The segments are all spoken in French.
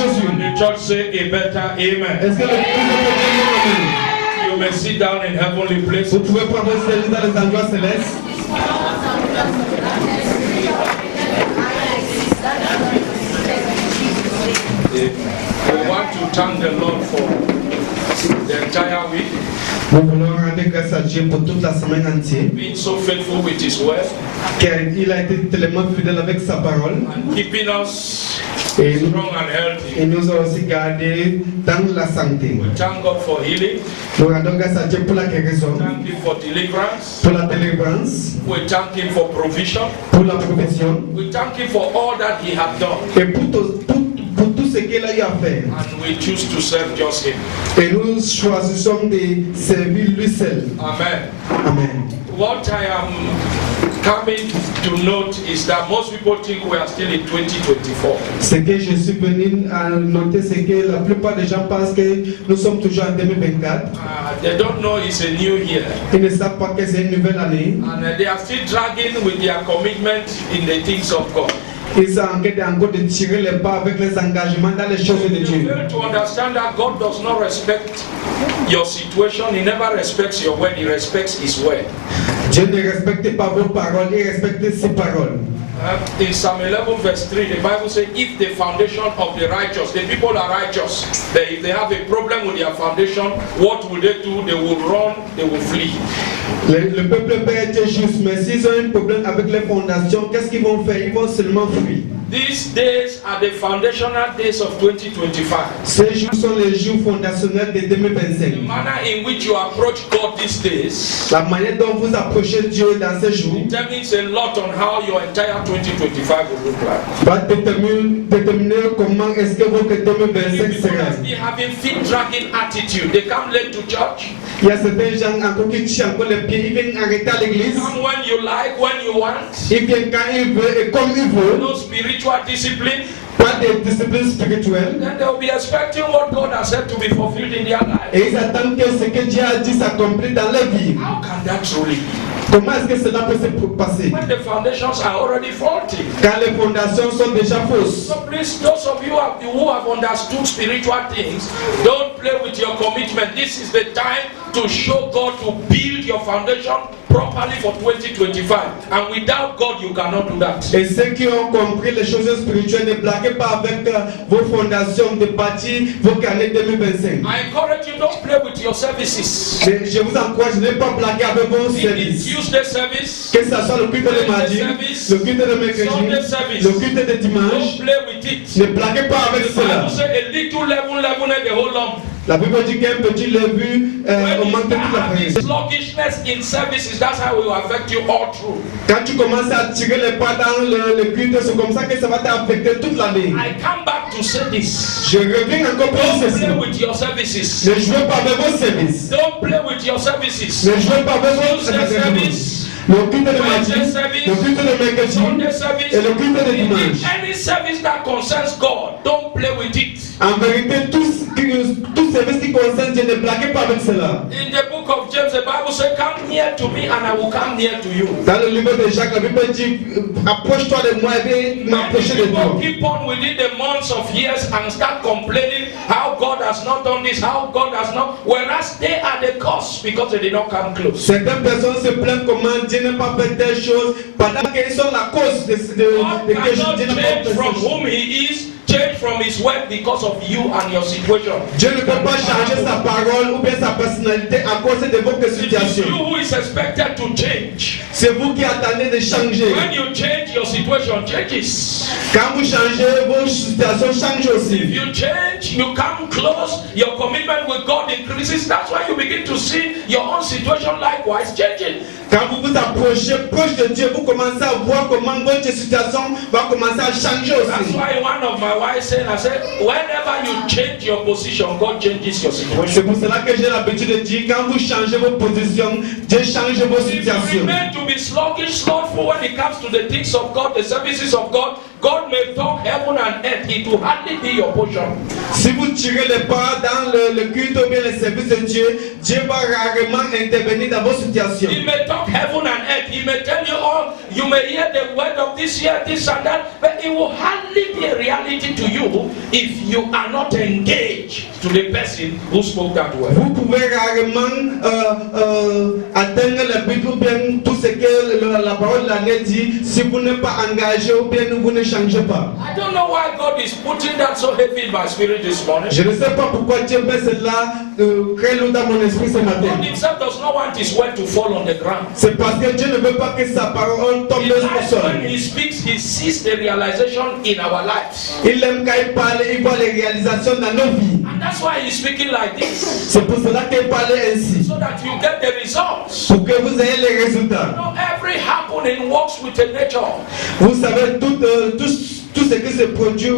chose une. The church say a better amen. Est-ce que l'église peut dire amen? You may sit down in heavenly places. Vous pouvez prendre service dans les endroits célestes. We want to thank the Lord for the entire week. Nous voulons rendre grâce à Dieu pour toute la semaine entière. Being so faithful with His word. Car il a été tellement fidèle avec sa parole. And keeping us Et strong and healthy. il nous a aussi gardés dans la santé. We thank God for healing. Nous rendons grâce à Dieu pour la guérison, Thank Him for deliverance. pour la délivrance, We thank Him for provision. pour la provision We thank Him for all that He has done. et pour tout ce qu'il a eu à faire. And we choose to serve just Him. Et nous choisissons de servir lui seul. Amen. Amen. What I am coming to note is that most people think we are still in 2024. Ce que je suis venu à noter, c'est que la plupart des gens pensent que nous sommes toujours en 2024. They don't know it's a new year. Ils ne savent pas que c'est une nouvelle année. And they are still dragging with their commitment in the things of God. Ils sont en train encore de tirer les pas avec les engagements dans les choses de You Dieu. fail to understand that God does not respect your situation. He never respects your word. He respects His word. Dieu ne respecte pas vos paroles, il respecte ses paroles. In Psalm 11 verse 3, the Bible says, if the foundation of the righteous, the people are righteous, that if they have a problem with their foundation, what will they do? They will run, they will flee. Le peuple peut être juste, mais s'ils ont un problème avec les fondations, qu'est-ce qu'ils vont faire? Ils vont seulement fuir. These days are the foundational days of 2025. Ces jours sont les jours fondationnels de The 2025. manner in which you approach God these days La manière dont vous approchez Dieu dans ces jours determines a lot on how your entire 2025 will look like. va déterminer comment est-ce que votre 2025 People sera. are still having feet dragging attitude. They come late to church. Il y a certains gens encore qui tirent encore les pieds, ils viennent arrêter à l'église. Come when you like, when you want. Ils viennent quand ils veulent et comme ils veulent. No spiritual discipline. Pas de discipline spirituelle. Then they'll be expecting what God has said to be fulfilled in their life. Et ils attendent que ce que Dieu a dit s'accomplisse dans leur vie. How can that truly be? Comment est-ce que cela peut se passer? When the foundations are already faulty. Quand les fondations sont déjà fausses. So please, those of you who have understood spiritual things, don't play with your commitment. This is the time to show God to build your foundation properly for 2025. And without God, you cannot do that. Et ceux qui ont compris les choses spirituelles, ne blaguez pas avec vos fondations de bâtir vos carnets 2025. I encourage you, don't play with your services. Mais je vous encourage de ne pas blaguer avec vos If it's services. Tuesday service, Que ce soit le culte de mardi, le culte de mercredi, le culte de dimanche, don't play with it. ne blaguez pas avec The cela. Bible says a little leaven the whole lump. La Bible dit qu'un petit levu When you augmente toute start la having farine. sluggishness in services, that's how it will affect you all through. Quand tu commences à tirer les pas dans le culte, c'est comme ça que ça va t'affecter toute l'année. I come back to say this. Je reviens encore pour Don't ceci. play with your services. Ne jouez pas avec vos services. Don't play with your services. Ne jouez pas avec vos Tuesday service, Le culte de mardi, Wednesday service, le culte de mercredi Sunday service, et le culte de dimanche. any service that concerns God, don't play with it. En vérité, tout service qui concerne Dieu, ne blaguez pas avec cela. In the book of James, the Bible says, come near to me and I will come near to you. Dans le livre de Jacques, la Bible dit, approche-toi de moi et viens m'approcher de toi. People keep on within the months of years and start complaining how God has not done this, how God has not, whereas they are the cause because they did not come close. Certaines personnes se plaignent comment Dieu n'a pas fait telle chose pendant qu'ils sont la cause de God que cannot Dieu n'a pas change fait from cette chose. whom He is, change from His word because of you and your situation. Dieu ne peut pas changer sa parole ou bien sa personnalité à cause de votre It is situation. you who is expected to change. C'est vous qui attendez de changer. When you change, your situation changes. Quand vous changez, vos situations changent If aussi. you change, you come close, your commitment with God increases. That's why you begin to see your own situation likewise changing. Quand vous vous approchez proche de Dieu, vous commencez à voir comment votre situation va commencer à changer That's aussi. why one of my wives said, I said, whenever you change your position, God changes your C'est situation. pour cela que j'ai l'habitude de dire, quand vous changez vos positions, Dieu change vos If you situations. remain to be sluggish, slothful when it comes to the things of God, the services of God, God may talk heaven and earth, it will hardly be your portion. Si vous tirez les pas dans le culte ou bien le service de Dieu, Dieu va rarement intervenir dans vos situations. He may talk heaven and earth. He may tell you all, you may hear the word of this year, this and that, but it will hardly be a reality to you if you are not engaged to the person who spoke that word. Vous pouvez rarement atteindre le but ou bien tout ce que la parole de l'année dit si vous n'êtes pas engagé ou bien vous ne changez pas. I don't know why God is putting that so heavy in my spirit this morning. Je ne sais pas pourquoi Dieu met cela très lourd dans mon esprit ce matin. God himself does not want his word to fall on the ground. C'est parce que Dieu ne veut pas que sa parole tombe He au likes sol. when he speaks, he sees the realization in our lives. Il aime quand il parle, il voit les réalisations dans nos vies. And that's why he's speaking like this. C'est pour cela qu'il parle ainsi. So that you get the results. Pour que vous ayez les résultats. You know, every happening works with the nature. Vous savez, tout ce qui se produit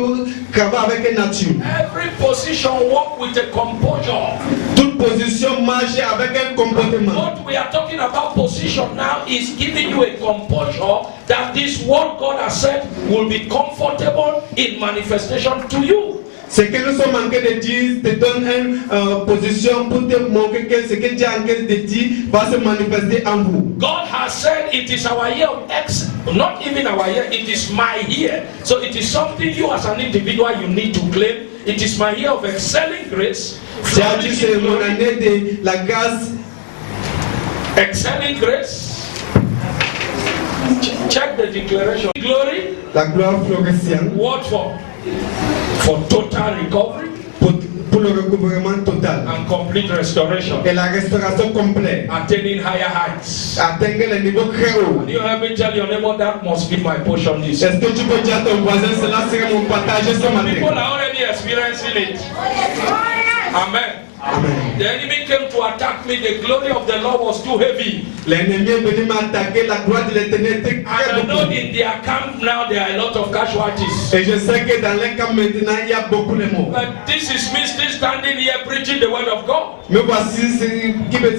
travaille avec la nature. Every position works with a composure. Toute position marche avec un comportement. What we are talking about position now is giving you a composure that this word God has said will be comfortable in manifestation to you. Ce que nous sommes en train de dire te donne une position pour te montrer que ce que Dieu est en train de dire va se manifester en vous. God has said it is our year of not even our year, it is my year. So it is something you as an individual you need to claim. It is my year of excelling grace. Dieu a dit c'est mon année de la grâce. Excelling grace. Check the declaration. Glory. La gloire florissante. What for? For total recovery. Pour le recouvrement total. And complete restoration. Et la restauration complète. Attaining higher heights. Atteindre le niveau très haut. You have me tell your neighbor that must be my portion this. Est-ce que tu peux dire à ton voisin cela serait mon partage ce People matin? are already experiencing it. Amen. Amen. The enemy came to attack me. The glory of the Lord was too heavy. L'ennemi est venu m'attaquer, la gloire de l'éternel était And I très know beaucoup. in their camp now there are a lot of casualties. Et je sais que dans les camps maintenant, il y a beaucoup de mots. But this is me still standing here preaching the word of God. Mais voici ce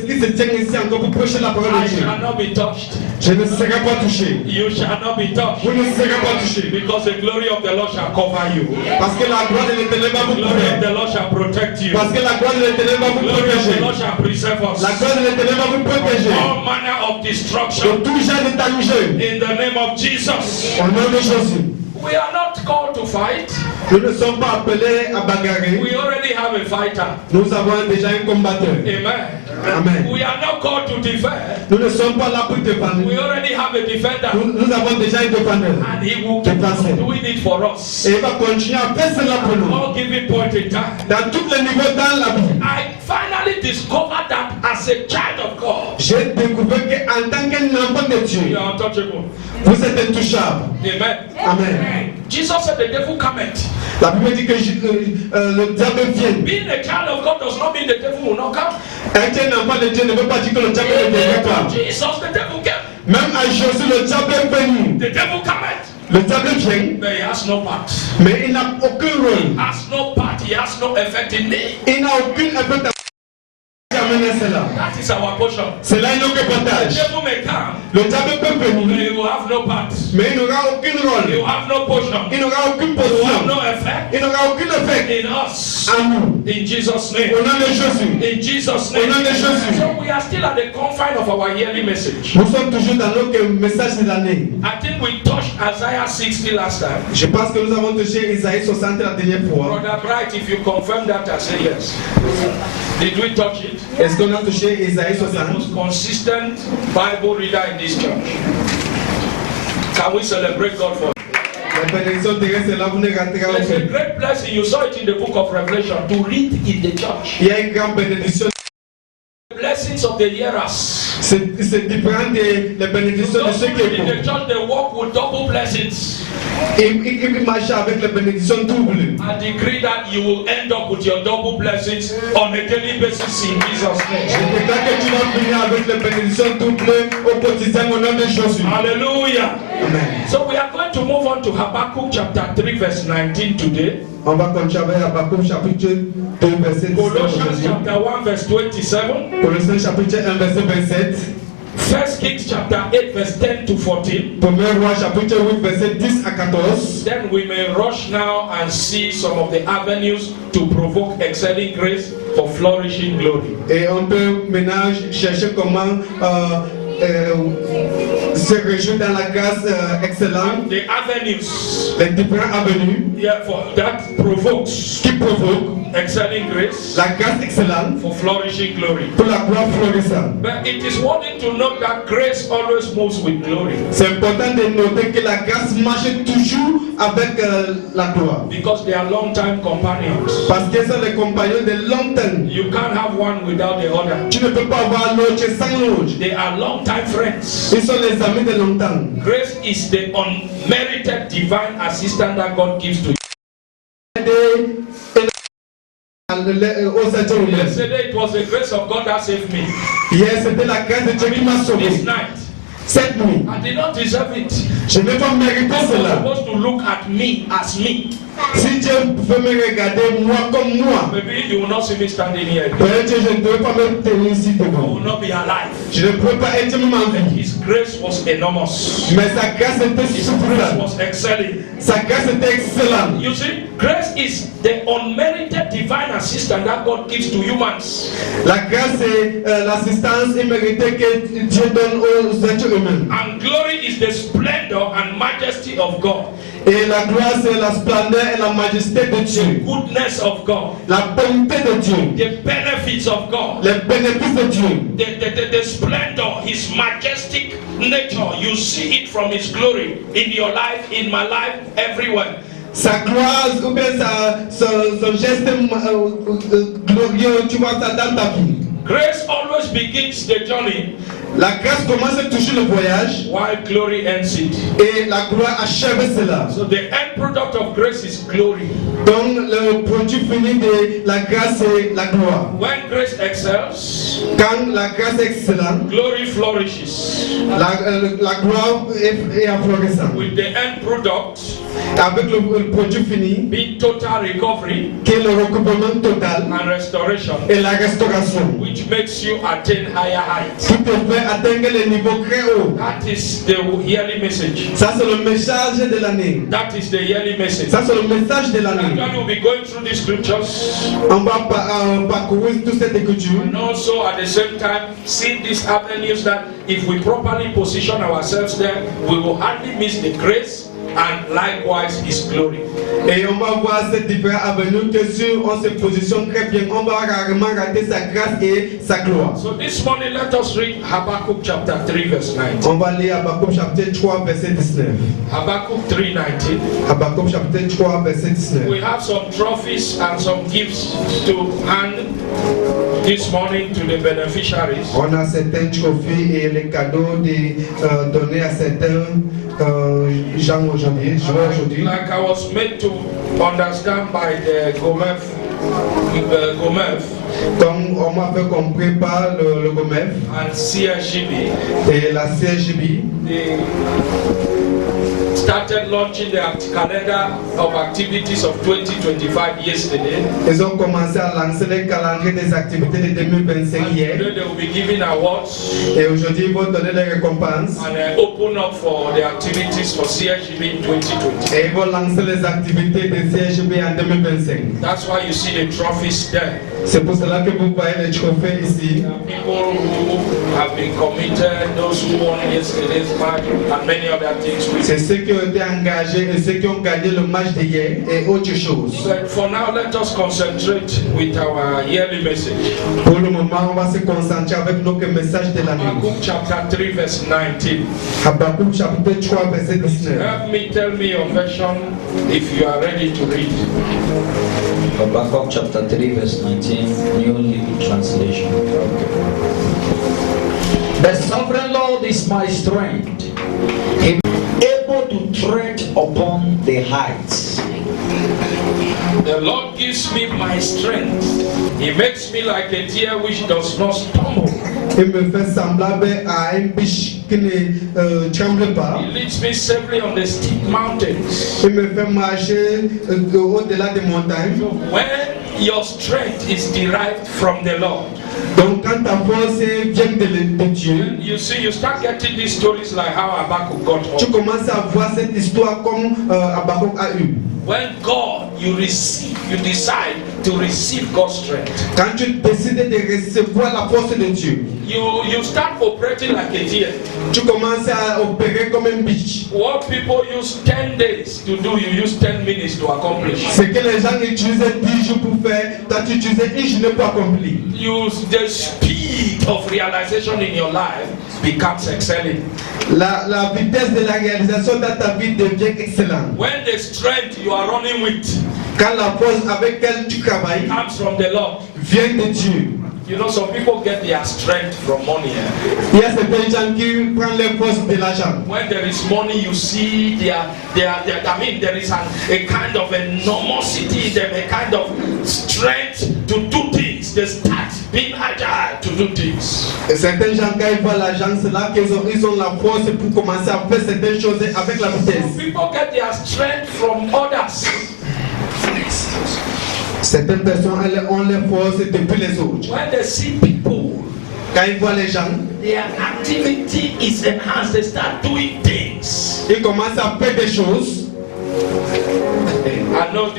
qui se tient ici encore pour prêcher la parole I de Dieu. shall not be touched. Je ne serai pas touché. You shall not be touched. Vous ne serez pas touché. Because the glory of the Lord shall cover you. Parce que la gloire de l'éternel va The vous glory of couvrir. the Lord shall protect you. Parce que la gloire de l'éternel va The vous glory of the protéger. Lord shall preserve us. La gloire de l'éternel va vous protéger. All manner of De destruction tout genre de danger. in the name of Jesus. Au nom de Jésus. We are not called to fight. Nous ne sommes pas appelés à bagarrer. We already have a fighter. Nous avons déjà un combatteur. Amen. Amen. We are not called to defend. Nous ne sommes pas là pour défendre. We already have a defender. Nous avons déjà un défendeur. And he will keep doing it for us. Et il va continuer à faire cela pour nous. All given point in time. Dans tous les niveaux dans la vie. I finally discovered that as a child of God, J'ai découvert qu'en tant qu'un enfant de you Dieu, are untouchable. vous êtes intouchable. Amen. Amen. Jesus said the devil cometh. La Bible dit que le diable vient. Being a child of God does not mean the devil will not come. Être un enfant de Dieu ne veut pas dire que le diable ne viendra pas. Jesus, the devil came. Même à Jésus, le diable est venu. The devil cometh. Le diable vient, But he has no part. mais il n'a aucun rôle. He has no part. He has no effect in me. Il n'a aucun effet à amener cela. That is our portion. C'est là notre The partage. devil may come, Le diable peut but venir, he will have no part. mais il n'aura aucun He rôle. will have no portion. Il n'aura aucune He will have position. no effect Il n'aura aucun effet in us. en nous. In Jesus' Au name. nom de Jésus. In Jesus' Au nom name. de Jésus. So we are still at the confine of our yearly message. Nous sommes toujours dans notre message de l'année. I think we touched Isaiah 60 last time. Je pense que nous avons touché Isaïe 60 la dernière fois. Brother Bright, if you confirm that, I say yes. Did we touch it? Est-ce qu'on a touché Isaïe The 60? most consistent Bible reader in this church. Can we celebrate God for it? La bénédiction terrestre, là, vous ne raterez It's a aucun. great blessing. You saw it in the book of Revelation to read in the church. Il y a une grande bénédiction. The blessings of the hearers. C'est différent des bénédictions de Those ceux who qui read in the écoutent. church, they walk with double blessings. Ils marchent avec les bénédictions doubles. I decree that you will end up with your double blessings on a daily basis in Jesus' Je name. déclare que tu vas finir avec les bénédictions doubles au quotidien au nom de Jésus. Hallelujah. Amen. So we are going to move on to Habakkuk chapter 3 verse 19 today. On va continuer avec Habakkuk chapitre 2 verset 17 Colossians aujourd'hui. chapter 1 verse 27. Colossiens chapitre 1 verset 27. 1 Kings chapter 8 verse 10 to 14. Premier roi chapitre 8 verset 10 à 14. Then we may rush now and see some of the avenues to provoke excelling grace for flourishing glory. Et on peut maintenant chercher comment se réjouir dans la grâce excellente. The avenues, Les différentes avenues yeah, for that provokes qui provoquent excelling grace la grâce excellente for flourishing glory. pour la gloire florissante. But it is worthy to note that grace always moves with glory. C'est important de noter que la grâce marche toujours avec la gloire. Because they are long-time companions. Parce que sont les compagnons de longtemps. You can't have one without the other. Tu ne peux pas avoir l'autre sans l'autre. They are long-time friends. Ils sont les amis de longtemps. Grace is the unmerited divine assistance that God gives to you. Yesterday it was the grace of God that saved me. Hier, c'était la grâce de Dieu qui m'a This sauvé. night, Cette nuit, I did not deserve it. je n'ai pas mérité God was cela. supposed to look at me as me. Si Dieu veut me regarder moi comme moi, Maybe you will not see me standing here. peut-être que je ne devrais pas me tenir ici I devant. will not be alive. Je ne pourrais pas être même en vie. His grace was enormous. Mais sa grâce était His grace suffisante. was excelling. Sa grâce était excellente. You see, grace is the unmerited divine assistance that God gives to humans. La grâce est l'assistance imméritée que Dieu donne aux êtres humains. And glory is the splendor and majesty of God. Et la gloire, c'est la splendeur et la majesté de Dieu. Goodness of God. La bonté de Dieu. The benefits of God. Les bénéfices de Dieu. The splendor, His majestic nature. You see it from His glory in your life, in my life, everywhere. Sa gloire ou bien son geste glorieux, tu vois ça dans ta vie. Grace always begins the journey, La grâce commence toujours le voyage while glory ends it. et la gloire achève cela. So the end product of grace is glory. Donc le produit fini de la grâce est la gloire. When grace excels, Quand la grâce est excellente, glory flourishes. la gloire est florissante. With the end product Avec le produit fini, being total recovery qui est le recouvrement total and restoration, et la restauration, which makes you attain higher heights. qui te fait atteindre les niveaux très hauts. That is the yearly message. Ça c'est le message de l'année. That is the yearly message. Ça c'est le message de l'année. And when we'll be going through the scriptures, On va parcourir toute cette écriture. and also at the same time see these avenues that if we properly position ourselves there, we will hardly miss the grace and likewise His glory. Et on va voir ces différentes avenues que si on se positionne très bien, on va rarement rater sa grâce et sa gloire. So this morning let us read Habakkuk chapter 3 verse 19. On va lire Habakkuk chapitre 3 verset 19. Habakkuk 3:19. Habakkuk chapitre 3 verset 19. We have some trophies and some gifts to hand this morning to the beneficiaries. On a certains trophées et les cadeaux donnés à certains gens aujourd'hui. Like I was made to understand by the Gomef. Comme on m'a fait comprendre par le GOMEF And CSGB, et la CSGB, they started launching the calendar of activities of 2025 yesterday. ils ont commencé à lancer le calendrier des activités de 2025 And hier. today they will be giving awards Et aujourd'hui, ils vont donner les récompenses. and open up for the activities for CSGB in 2020. Et ils vont lancer les activités de CSGB en 2025. That's why you see the trophies there. C'est pour cela que vous voyez les trophées ici. People who have been committed, those who won yesterday's match, and many other things. C'est ceux qui ont été engagés et ceux qui ont gagné le match d'hier et autre chose. But for now, let us concentrate with our yearly message. Pour le moment, on va se concentrer avec notre message de l'année. Habakkuk chapter 3 verse 19. Habakkuk chapitre 3 verset 19. Help me, tell me your version if you are ready to read. Habakkuk chapter 3 verse 19, New Living Translation. The sovereign Lord is my strength. He is able to tread upon the heights. The Lord gives me my strength. He makes me like a deer which does not stumble. Il me fait semblable à un biche qui ne tremble pas. He leads me safely on the steep mountains. Il me fait marcher au-delà des montagnes. When your strength is derived from the Lord, Donc quand ta force vient de Dieu, you see, you start getting these stories like how Habakkuk got tu up. commences à voir cette histoire comme Habakkuk a eu. When God, you decide to receive God's strength. Quand tu décides de recevoir la force de Dieu, You start operating like a deer. tu commences à opérer comme un biche. What people use 10 days to do, you use 10 minutes to accomplish. Ce que les gens utilisaient 10 jours pour faire, toi tu utilisais une journée pour accomplir. Use the speed of realization in your life becomes excelling. La vitesse de la réalisation dans ta vie devient excellente. When the strength you are running with Quand la force avec laquelle tu travailles comes from the Lord. vient de Dieu. You know, some people get their strength from money. Il y a certains gens qui prennent les forces de l'argent. When there is money, you see there is a kind of enormosity in them, a kind of strength to do things. They start being agile to do things. Et certains gens, quand ils voient l'argent, c'est là qu'ils ont la force pour commencer à faire certaines choses avec la Some vitesse. people get their strength from others. Certaines personnes elles ont les forces depuis les autres. When they see people, Quand ils voient les gens, their activity is enhanced. They start doing things. ils commencent à faire des choses. I know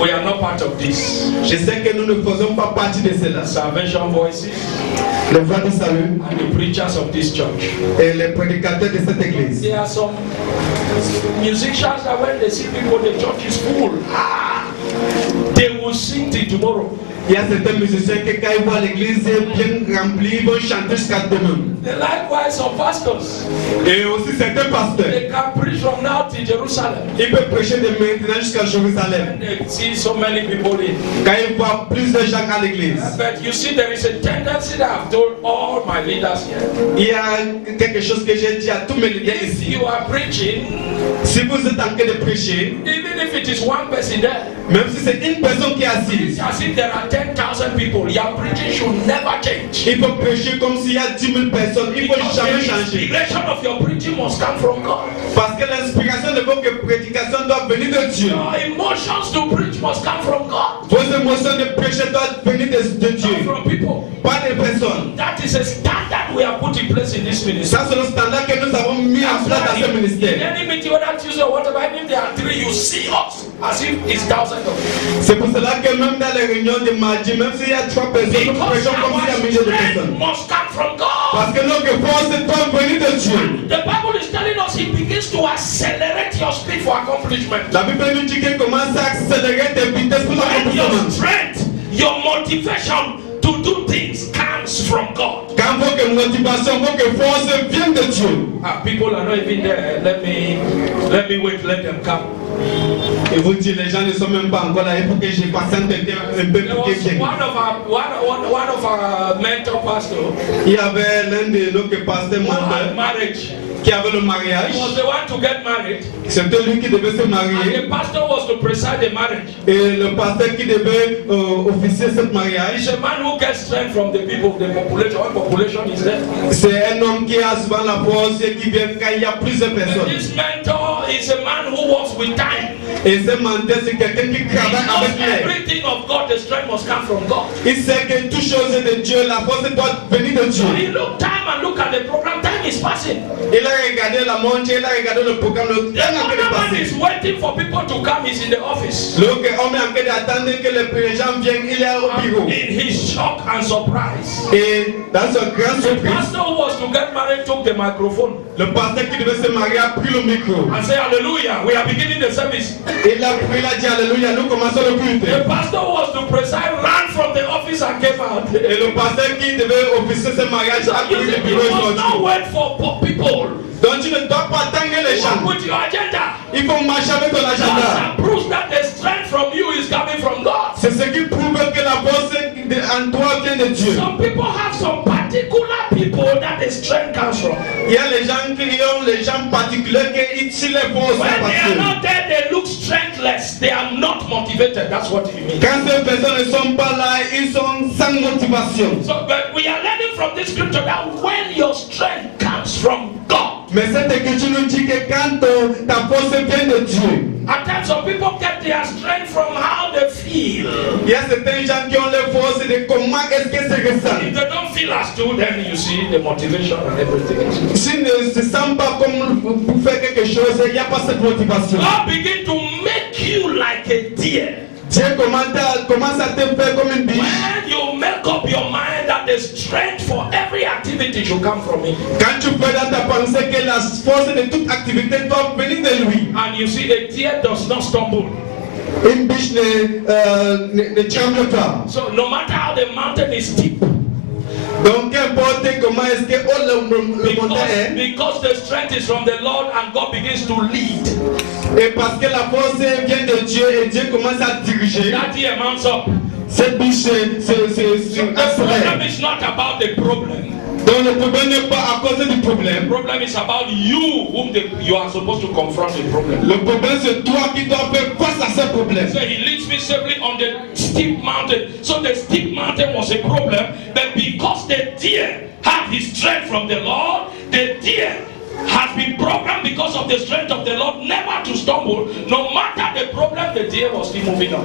we are not part of this. Je sais que nous ne faisons pas partie de cela. Salvation Voices Les voix du salut and the preachers of this church. et les prédicateurs de cette église. There are some musicians that when they see people, the church is full. They will sing till tomorrow. Il y a certains musiciens qui, quand ils voient l'église bien remplie, ils vont chanter jusqu'à demain. Likewise, some pastors, Et aussi certains pasteurs, they can preach from now to Jerusalem. ils peuvent prêcher de maintenant jusqu'à Jérusalem. When they see so many people in. Quand ils voient plus de gens à l'église, But you see, there is a tendency that I've told all my leaders here. il y a quelque chose que j'ai dit à tous mes leaders If ici. you are preaching, Si vous êtes en train de prêcher, even if it is one person there, même si c'est une personne qui est assise, it's as if there are 10,000 people. Your preaching should never change. il faut prêcher comme s'il y a 10 000 personnes. Il ne faut Because jamais the changer. inspiration of your preaching must come from God. Parce que l'inspiration de votre prédication doit venir de Dieu. Your emotions to preach must come from God, Vos émotions de prêcher doivent venir de not Dieu, from people. pas des personnes. That is a standard we have put in place in this ministry. Ça, c'est le standard que nous avons mis en place dans ce In ministère. any meeting, whether Tuesday or whatever, even if there are 3, you see us as if it's thousands of people. C'est pour cela que même dans les réunions de mardi, même s'il y a 3 personnes, nous Because prêchons comme s'il y a our milliers de strength personnes. must come from God. Parce que notre force doit venir de Dieu. The Bible is telling us He begins to accelerate your speed for accomplishment. La Bible nous dit qu'il commence à accélérer tes vitesses pour When your l'accomplissement. strength, your motivation to do things comes from God. Quand votre motivation, votre force vient de Dieu. People are not even there. Let me wait. Let them come. Et vous dites, les gens ne sont même pas encore là. Il faut que je patiente un peu There pour qu'ils was viennent. one of our mentor pastors Il y avait l'un de nos pasteurs who had mentors marriage. qui avait le He mariage. was the one to get married, C'était lui qui devait se and marier. the pastor was to preside the marriage. Et le pasteur qui devait officier ce He's mariage, a man who gets strength from the people, the population. When population is there. c'est un homme qui a souvent la force et qui vient quand il y a plusieurs And personnes. this mentor is a man who works with time. Et ce mentor, c'est quelqu'un qui He travaille knows avec l'air. everything of God. The strength must come from God. Il sait que toute chose est de Dieu, la force doit venir de So he Dieu. looked time and look at the program. Time is passing. Il a regardé la montre, il a regardé le programme, le The temps est en train de other man is passer. waiting for people to come. He's in the office. L'autre homme est en train d'attendre que les gens viennent, il est au bureau. In his shock and surprise, Et dans son grand the surprise, pastor who was to get married took the microphone le pasteur qui devait se marier a pris le micro. and said, "Hallelujah, we are beginning the service." Il a pris, il a dit Alléluia, nous commençons le culte. The pastor who was to preside ran from the office and came out. Et le pasteur qui devait officier ce mariage a You pris see, le you bureau et must not sorti. wait for people. Donc tu ne dois pas attendre les gens. Work with your agenda. Il faut marcher avec ton That's agenda. a proof that the strength from you is coming from God. C'est ce qui prouve que la force en toi vient de Dieu. Some people have some particular people that the strength comes from. Il y a les gens qui ont les gens particuliers qui tirent les forces When they parce are que not there, they look strengthless. They are not motivated. That's what it means. quand ces personnes ne sont pas là, ils sont sans motivation. So, but we are learning from this scripture that when your strength comes comes from God. Mais cette écriture nous dit que quand ta force vient de Dieu, At times, some people get their strength from how they feel. il y a certains gens qui ont les forces de comment est-ce que c'est If ressent. they don't feel as though, then you see the motivation and everything. S'ils ne se sentent pas comme pour faire quelque chose, il n'y a pas cette motivation. God begin to make you like a deer. Dieu commence à te faire comme une biche. When you make up your mind that the strength for every activity should come from Him, Quand tu fais dans ta pensée que la force de toute activité doit venir de lui, and you see a deer does not stumble. une biche ne tremble pas. So no matter how the mountain is steep, Donc, qu'importe comment est-ce que le montagne est, because the strength is from the Lord and God begins to lead, et parce que la force vient de Dieu et Dieu commence à diriger, that deer mounts up. cette biche So the problem accélère. is not about the problem. Donc, le problème n'est pas à cause du The problème. problem is about you, whom you are supposed to confront the problem. Le problème, c'est toi qui dois faire face à ce problème. So he leads me safely on the steep mountain. So the steep mountain was a problem, but because the deer had his strength from the Lord, the deer has been programmed because of the strength of the Lord never to stumble. No matter the problem, the deer was still moving on.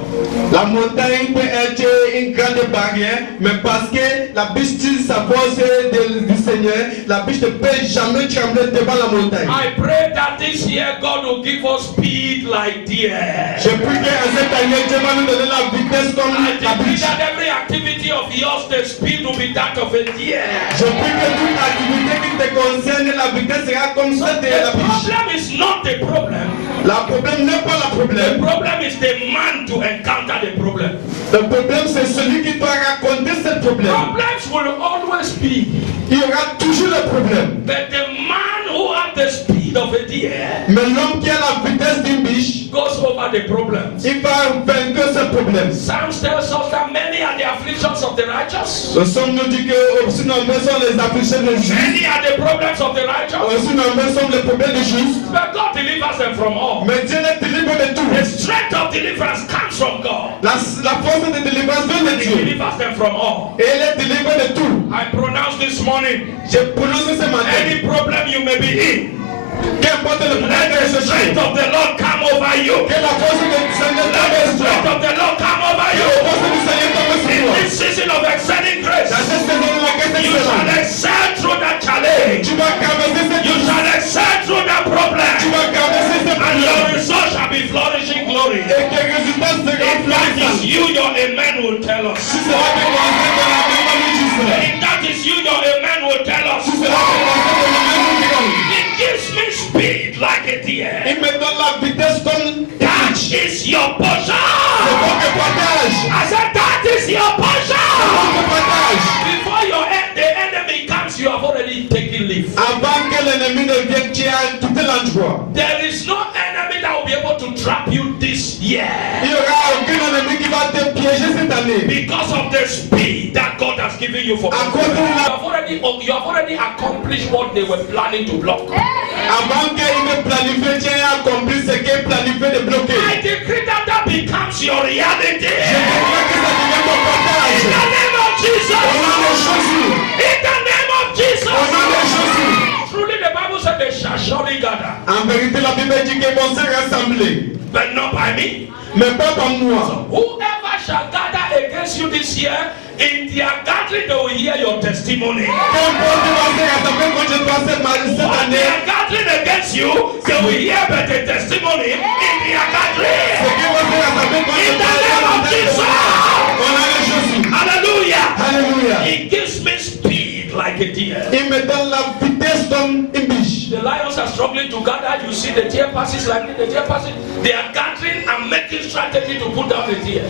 La montagne peut être une grande barrière, mais parce que la biche tire sa force du Seigneur, la biche ne peut jamais trembler devant la montagne. I pray that this year God will give us speed like deer. Je prie qu'en cette année, Dieu va nous donner la vitesse comme I la decree biche. that every activity of yours, the speed will be that of a deer. Je prie que toute activité qui te concerne, la vitesse sera comme celle de la The biche. problem is not the problem. Le problème n'est pas le The problème. problem is the man to encounter the problem. Le problème, c'est celui qui doit raconter ce problème. Problems will always be, Il y aura toujours le problème. but the man who has the speed of a deer Mais l'homme qui a la vitesse d'une biche, goes over the problems. il va vaincre ce problème. Psalms tells us that many are the afflictions of the righteous. Le somme nous dit que aussi nombreux sont les afflictions des justes. Many are the problems of the righteous, Aussi nombreux sont les problèmes des justes. but God delivers them from all. Mais Dieu les délivre de tout. The strength of deliverance comes from God. La force de délivrance vient de He Dieu. delivers them from all. Et il les délivre de tout. I pronounce this morning, Je prononce ce matin. any problem you may be in, Qu'importe le problème let que the je strength suis. of the Lord come over you. Que la force du Seigneur Let the tombe sur strength toi. of the Lord come over Que you. la force du Seigneur tombe sur In toi. this season of excelling grace, Dans cette saison de la grâce you shall excellente, excel through that challenge. tu vas traverser cette You shall excel through that tu problem. vas traverser cette And your problème. result shall be flourishing glory. Et que le résultat sera If that is florissant. you, your amen will tell us. Tu seras découragé de la même année du Seigneur. If that is you, your amen will tell us. Tu seras découragé de la même année. It gives me speed like a deer. Il me donne la vitesse comme That pitch. is your C'est portion. bon que partage. I said that is your Bon portion. que partage. Before the enemy comes, you have already taken leave. Avant que l'ennemi ne vienne, tu as quitté l'endroit. There is no enemy that will be able to trap you this year Il n'y aura aucun ennemi qui va te piéger cette année. because of the speed that God has given you for À cause de la- you have already accomplished what they were planning to block. Avant qu'il ne planifie, tu as accompli ce qu'il planifiait de bloquer. I decree that that becomes your reality. Je crois que ça devient ton partage. In the name of Jesus. Au nom de Jésus. In the name of Jesus. Au nom de Jésus. Truly the Bible said they shall surely gather, En vérité, la Bible dit qu'ils vont se rassembler. but not by me. Mais pas comme moi. Whoever shall gather against you this year, in their gathering they will hear your testimony. Qu'importe qui va se rassembler quand je dois cette When they année. are gathering against you, they will hear better testimony in their Ce gathering. qui va se rassembler quand je In the dois name of Jesus. Au nom de Jésus. Hallelujah. Alléluia. It gives me speed like a deer. Il me donne la vitesse comme une biche. The lions are struggling to gather. You see the deer passes like the deer passes. They are gathering and making strategy to put down the deer.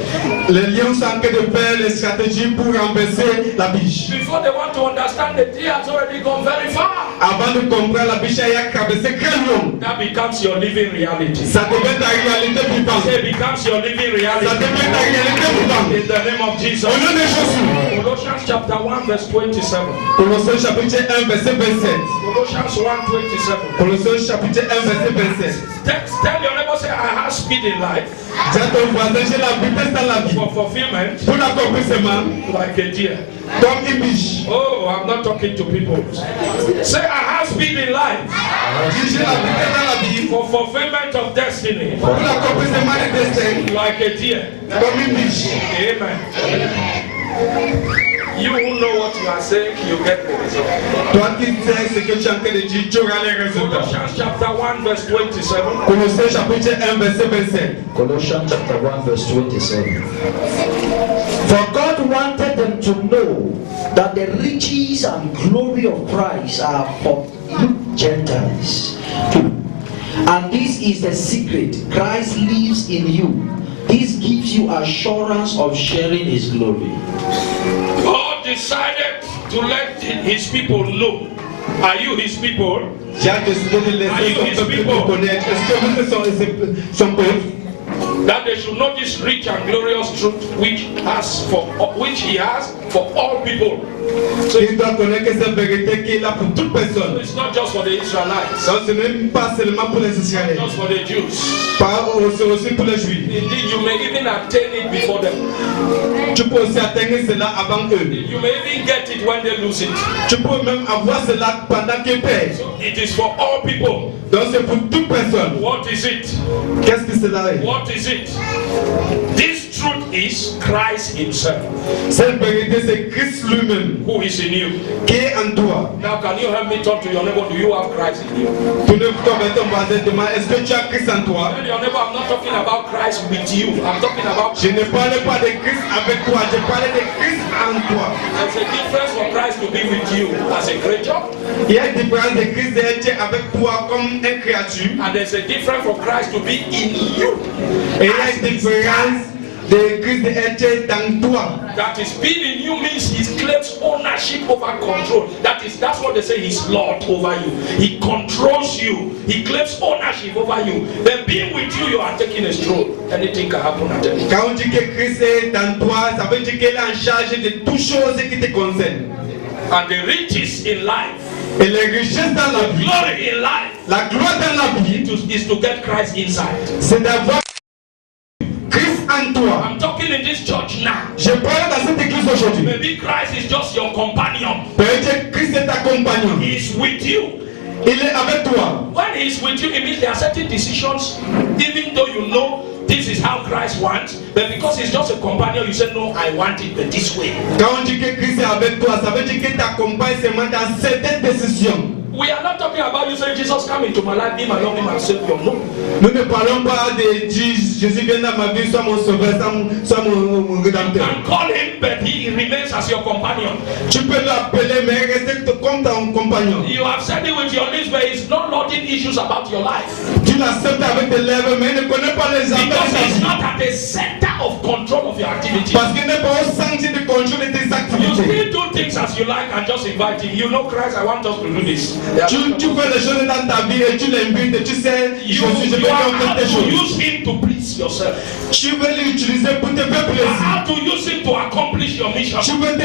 Les lions sont en train de faire les stratégies pour renverser la biche. Before they want to understand, the deer has already gone very far. Avant de comprendre, la biche a traversé grand lion. That becomes your living reality. Ça devient ta réalité vivante. It becomes your living Ça reality. devient ta réalité vivante. In the name of Jesus. Au nom de Jésus. Colossians chapter 1 verse 27. Colossiens chapitre 1 verset 27. Colossians 1:27. Colossiens chapitre 1 verset 27. Tell your neighbor, say, I have speed in life. Dis à ton voisin, j'ai la vitesse dans la vie. For fulfillment, Pour l'accomplissement, like a deer. comme une biche. Oh, I'm not talking to people. Say, I have speed in life. Dis, j'ai la vitesse dans la vie. For fulfillment of destiny, Pour l'accomplissement des destins, like a deer. comme une biche. Amen. You who know what you are saying, you get the result. Toi qui sais ce que tu es en train de dire, tu auras les résultats. Colossians chapter 1 verse 27. Colossiens chapitre 1 verset 27. Colossians chapter 1 verse 27. For God wanted them to know that the riches and glory of Christ are for you Gentiles too. And this is the secret. Christ lives in you. This gives you assurance of sharing his glory. God decided to let his people know. Are you his people? J'ai décidé de laisser son peuple te connaître. Est-ce que vous êtes son peuple? That they should know this rich and glorious truth which he has for all people. So Il doit connaître que cette vérité qu'il a pour toute personne. it's not just for the Israelites, Donc ce n'est pas seulement pour les Israéliens, just for the Jews. c'est aussi pour les Juifs. Indeed, you may even attain it before them. Tu peux aussi atteindre cela avant eux. You may even get it when they lose it. Tu peux même avoir cela pendant qu'ils perdent. So it is for all people. Donc c'est pour toute personne. What is it? Qu'est-ce que cela est? What is it? This truth is Christ himself, Cette vérité, c'est Christ lui-même who is in you. qui est en toi. Now, can you help me talk to your neighbor? Do you have Christ in you? Tournez toi vers ton voisin, demande, est-ce que tu as Christ en toi? Tell your neighbor, I'm not talking about Christ with you. I'm talking about. Je ne parlais pas de Christ avec toi, je parlais de Christ en toi. There's a difference for Christ to be with you as a creature, Il y a une différence de Christ d'être avec toi comme une créature. and there's a difference for Christ to be in you. Et il y a une différence de Christ d'être dans toi. That is, being in you means he claims ownership over control. That's what they say. He's Lord over you. He controls you. He claims ownership over you. Then being with you, you are taking a stroll. Anything can happen at any time. Quand on dit que Christ est dans toi, ça veut dire qu'il est en charge de toutes choses qui te concernent. And the riches in life, Et les richesses dans la vie, glory in life, la gloire dans la vie, is to get Christ inside. c'est d'avoir Christ en toi. I'm talking in this church now. Je parle dans cette église aujourd'hui. Maybe Christ is just your companion. Peut-être que Christ est ta compagnon. He is with you. Il est avec toi. When he is with you, it means there are certain decisions, even though you know this is how Christ wants, but because he's just a companion, you say, no, I want it but this way. Quand on dit que Christ est avec toi, ça veut dire qu'il t'accompagne seulement dans certaines décisions. We are not talking about you saying, Jesus, come into my life, be my Lord, be my Savior. No. Nous ne parlons pas de Jésus vient dans ma vie, soit mon sauveur, soit mon You rédempteur. can call him, but he remains as your companion. Tu peux l'appeler, mais rester comme ton compagnon. You have said it with your lips, but he's not lording issues about your life. Tu l'acceptes avec tes lèvres, mais il ne connaît pas les affaires Because de ta he's vie. not at the center of control of your activity. Parce qu'il n'est pas au centre de contrôle de tes You activités. still do things as you like and just invite him. You know, Christ, I want us to do this. Tu fais les choses dans ta vie et tu l'invites et tu sais, You je vais are faire how des to choses. use him to please yourself. Tu veux l'utiliser pour te faire You are plaisir. how to use him to accomplish your mission. Tu veux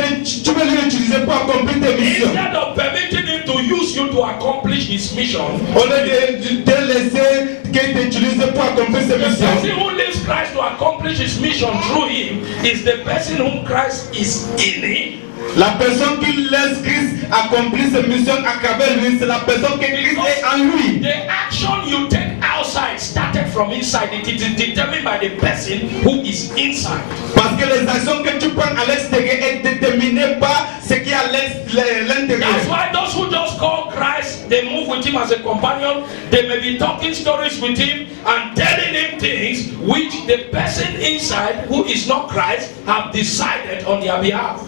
l'utiliser pour accomplir tes missions. Instead of permitting him to use you to accomplish his mission, Au lieu de te laisser qu'il t'utilise pour accomplir ses the person missions. who leaves Christ to accomplish his mission through him is the person whom Christ is in him. La personne qui laisse Christ accomplir ses missions à travers lui, c'est la personne que Christ est en lui. The action you take outside started from inside. It is determined by the person who is inside. Parce que les actions que tu prends à l'extérieur est déterminées par ce qui est à l'intérieur. That's why those who just call Christ, they move with him as a companion. They may be talking stories with him and telling him things which the person inside who is not Christ have decided on their behalf.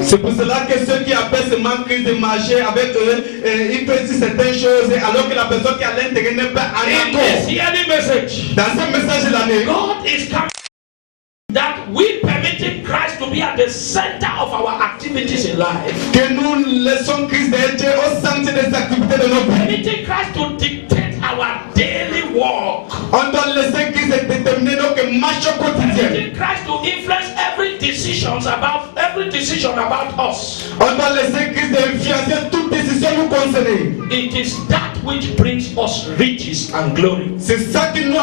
C'est pour cela que ceux qui appellent seulement Christ de marcher avec eux, ils peuvent dire certaines choses alors que la personne qui est à l'intérieur n'est pas en In accord. this yearly message, Dans ce message de l'année, God is coming that we permitting Christ to be at the center of our activities in life. que nous laissons Christ d'être au centre des activités de nos vies. Permitting Christ to dictate our daily walk. On doit laisser Christ déterminer notre marche quotidienne. Permitting Christ to influence every decision about us. On doit laisser Christ influencer toute décision nous concerner. It is that which brings us riches and glory. C'est ça qui nous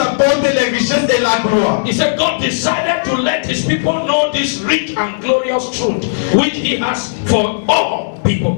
apporte les richesses et la gloire. He said God decided to let his people know this rich and glorious truth which he has for all people.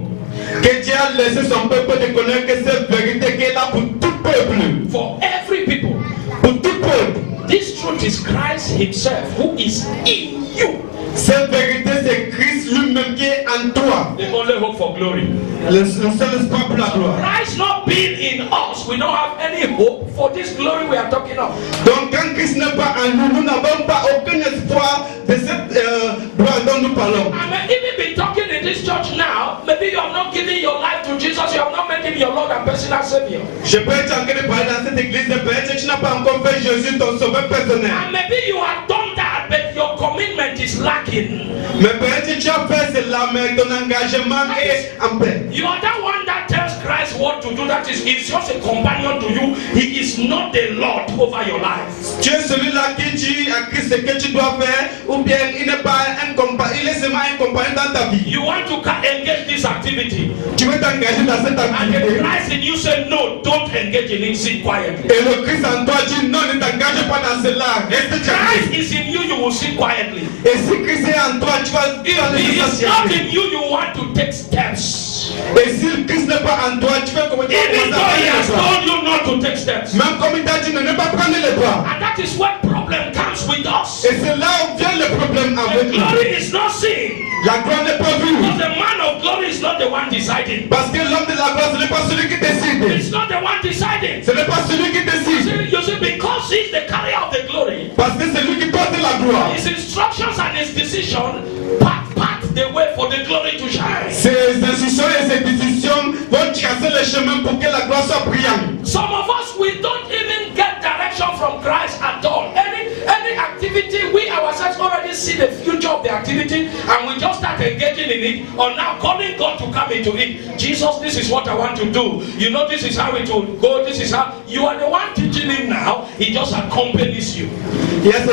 Que Dieu a laissé son peuple de connaître que cette vérité qui est là pour tout peuple. For every people. Pour tout peuple. This truth is Christ himself who is in you. Cette vérité, c'est Christ lui-même qui est en toi. The only hope for glory. Le seul espoir pour la gloire. Christ not being in us, we don't have any hope for this glory we are talking of. Donc quand Christ n'est pas en nous, nous n'avons pas aucun espoir de cette gloire dont nous parlons. I may even be talking in this church now. Maybe you have not given your life to Jesus. You have not made him your Lord and personal Savior. Je peux être en train de parler dans cette église, mais peut-être que tu n'as pas encore fait Jésus ton sauveur personnel. And maybe you have done that, but your commitment is lacking. Mais peut-être que tu as fait cela, mais ton engagement est en paix. You are that one that tells Christ what to do. That is, he's just a companion to you. He is not the Lord over your life. Tu es celui-là qui dit à Christ ce que tu dois faire, ou bien il n'est pas un compagnon, il est seulement un compagnon dans ta vie. You want to engage this activity. Tu veux t'engager dans cette And the activité. Christ in you say, no, don't engage in it, sit quietly. Et le Christ en toi dit non, ne t'engage pas dans cela, reste Christ tranquille. is in you, you will sit quietly. Et si Christ est en toi, tu vas If he laisser is not ça. in you, you want to take steps. Et si Christ n'est pas en toi, tu vas commencer Even though he has à prendre told you not to take steps. les pas. Même comme il t'a dit de ne pas prendre les pas. And that is where problem comes with us. Et c'est là où vient le problème The avec nous. glory is not seen. La gloire n'est pas vue. Because the man of glory is not the one deciding. Parce que l'homme de la gloire, ce n'est pas celui qui décide. It's not the one deciding. Ce n'est pas celui qui décide. You see, because he's the carrier of the glory, Parce que c'est lui qui porte la gloire. his instructions and his decision part the way for the glory to shine. Ses instructions et ses décisions vont tracer le chemin pour que la gloire soit brillante. Some of us, we don't even get direction from Christ at all. Any activity, we ourselves already see the future of the activity and we just start engaging in it or now calling God to come into it. Jesus, this is what I want to do. You know, this is how it will go. This is how. You are the one teaching him now. He just accompanies you. Yes.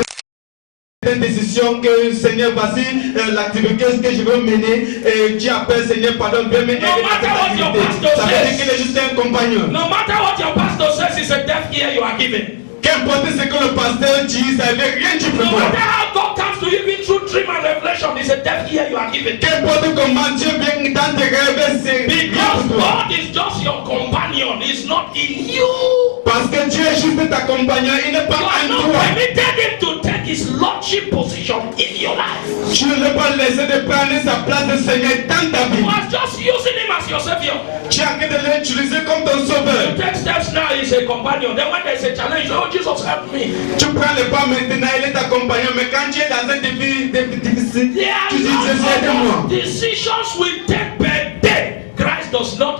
Une décision que Seigneur, voici l'activité que je veux mener et Dieu appelle Seigneur, pardon, viens m'aider dans cette activité. Ça veut dire qu'il est juste un compagnon. No matter what your pastor says, it's a deaf ear you are given. Qu'importe ce que le pasteur dit, ça ne veut rien dire pour No toi. matter how God comes to you, even through dream and revelation, it's a deaf ear you are given. Qu'importe comment Dieu vient dans tes rêves, c'est rien Because pour toi. God is just your companion, He's not in you. Parce que Dieu est juste ta compagnon, il n'est pas You are en not toi. permitted Him to take His lordship position in your life. Tu ne l'as pas laissé de prendre sa place de Seigneur dans ta vie. You are just using Him as your Savior. Tu as que de l'utiliser comme ton sauveur. You take steps now, He's a companion. Then when there's a challenge, you say, oh Jesus, help me. Tu prends le pas maintenant, il est ta compagnon. Mais quand tu es dans un défi difficile, There are tu dis Jésus aide-moi. lots of decisions we take per day. Christ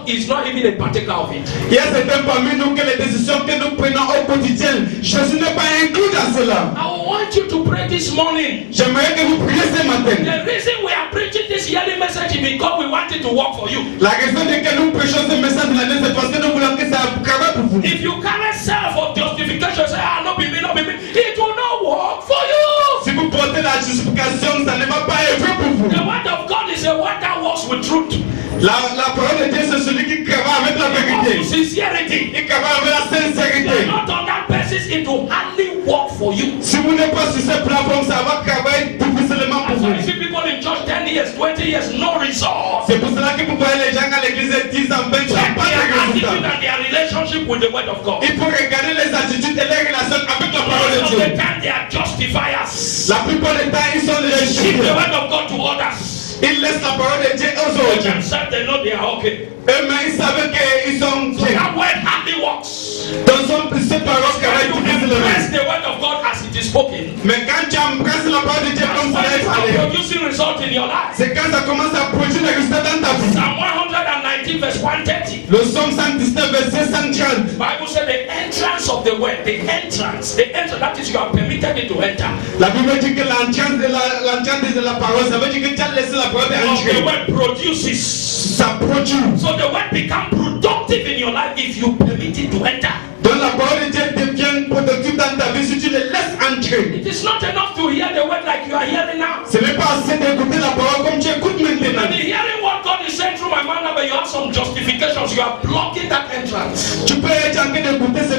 is not even a partaker of it. Il y a certains parmi nous que les décisions que nous prenons au quotidien, Jésus n'est pas inclus dans cela. I want you to pray this morning. J'aimerais que vous priez ce matin. The reason we are preaching this yearly message is because we want it to work for you. La raison de laquelle nous prêchons ce message de l'année, c'est parce que nous voulons que ça travaille pour vous. If you carry self of justification, say, ah, not be me, it will not work for you. Si vous portez la justification, ça ne va pas être pour vous. The word of God is a word that works with truth. La parole de Dieu, c'est celui qui travaille avec la vérité. With sincerity. Il travaille avec la sincérité. Not on that basis, it will hardly work for you. Si vous n'êtes pas sur cette plateforme, ça va travailler difficilement pour That's why vous. you see people in church 10 years, 20 years, no result. C'est pour cela que vous voyez les gens à l'église 10 ans, 20 ans, Check pas their de attitude résultats. and their relationship with the word of God. Il faut regarder les attitudes et les relations avec la parole Most de of the Dieu. time, they are justifiers. La plupart du temps, ils sont les Give the justifiés. word of God to others. Ils laissent la parole de Dieu aux They autres. themselves, they know they are okay. Eux-mêmes, ils savent qu'ils sont So bien. that word hardly works. Dans cette parole, When you caractérise le embrace reste. the word of God as it is spoken, Mais quand tu embrasses la parole de Dieu comme ça when est it's parlé, not producing result in your life. c'est quand ça commence à produire les résultats dans ta vie. Psalm 119 verse 130. Le psaume 119, verset 130. Bible said the entrance of the word, the entrance, that is you are permitted it to enter. La Bible dit que l'entrance de la parole, ça veut dire que tu as laissé la parole Of the entrer. word produces. Ça produit. So the word become productive in your life if you permit it to enter. Donc la parole de Dieu devient productive dans ta vie si tu le laisses entrer. It is not enough to hear the word like you are hearing now. Ce n'est pas assez d'écouter la parole comme tu écoutes You maintenant. may be hearing what God is saying through my mouth now, but you have some justifications you are blocking that entrance. Tu peux être en train d'écouter ce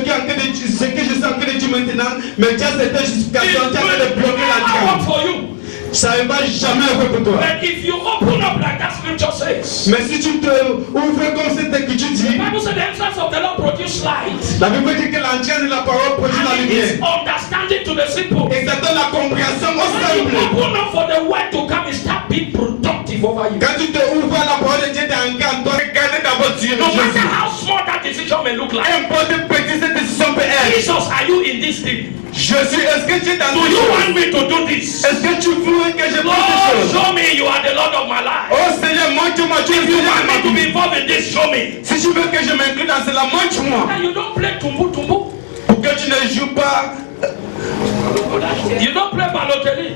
que je suis en train de dire maintenant, mais tu as cette justification, tu es en train de bloquer It will never work l'entrée. for you. Ça ne va jamais être pour toi. But if you open up like that scripture says, Mais si tu te ouvres comme cette écriture the dit, Bible said the entrance of the Lord produce light. la Bible dit que l'entrée de la parole produit la And it is lumière. understanding to the simple. Et ça donne la compréhension au When you simple. open up for the word to come, it start being productive over you. Quand tu te ouvres à la parole de Dieu dans un cas, toi, regardez d'abord Dieu. No matter how small that decision may look like. Importe petit cette décision peut être. Jesus, are you in this thing? Jésus, est-ce que tu es dans Do cette you chose? want me to do this? Est-ce que tu veux que je fasse Lord, ces choses? show me you are the Lord of my life. Oh Seigneur, montre-moi, tu es If le you Seigneur want de me ma to be vie. involved in this, show me. Si tu veux que je m'inclue dans cela, montre-moi. And you don't play tumbu tumbu. Pour que tu ne joues pas, You don't play balotelli.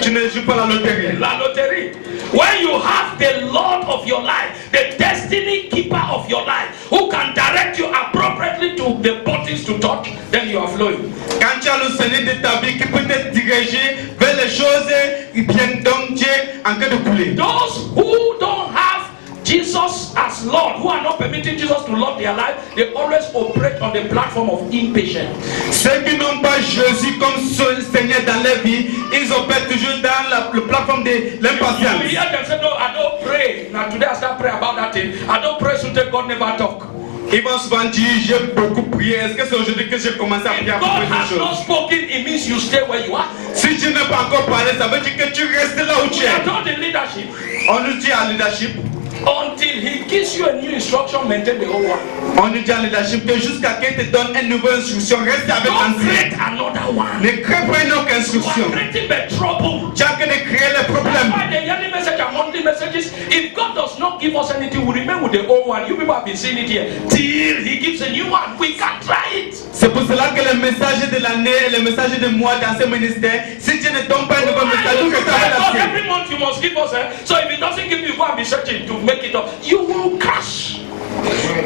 tu ne joues pas la loterie. La loterie. When you have the Lord of your life, the destiny keeper of your life, who can direct you appropriately to the buttons to touch, then you are flowing. Quand tu as le Seigneur de ta vie qui peut te diriger vers les choses, bien donc tu es en train de couler. Those who don't have Jesus as Lord, who are not permitting Jesus to love their life, they always operate on the platform of impatience. Ceux qui n'ont pas Jésus comme seul Seigneur dans leur vie, ils opèrent toujours dans la plateforme de You l'impatience. hear them say, no, I don't pray. Now today I start praying about that thing. I don't pray so that God never talk. Ils vont souvent dire, j'ai beaucoup prié. Est-ce que c'est aujourd'hui que j'ai commencé à If prier à God propos de has ces not choses? spoken, it means you stay where you are. Si tu n'as pas encore parlé, ça veut dire que tu restes là où tu We are es. told in leadership, On nous dit en leadership, until He gives you a new instruction, maintain the old one. on nous dit en leadership que jusqu'à qu'il te donne une nouvelle instruction, reste avec Don't l'ancien. create another one. Ne crée pas une autre You instruction. are creating the trouble. Tu as que de créer les That's problèmes. why the yearly message and monthly messages, if God does not give us anything, we remain with the old one. You people have been seeing it here. Till He gives a new one, we can try it. C'est pour cela que le message de l'année et le message de moi dans ce ministère, si Dieu ne donne pas un nouveau message, nous restons avec God, l'ancien. every month you must give us. So if He doesn't give you, go and be searching to make it up. You will crash.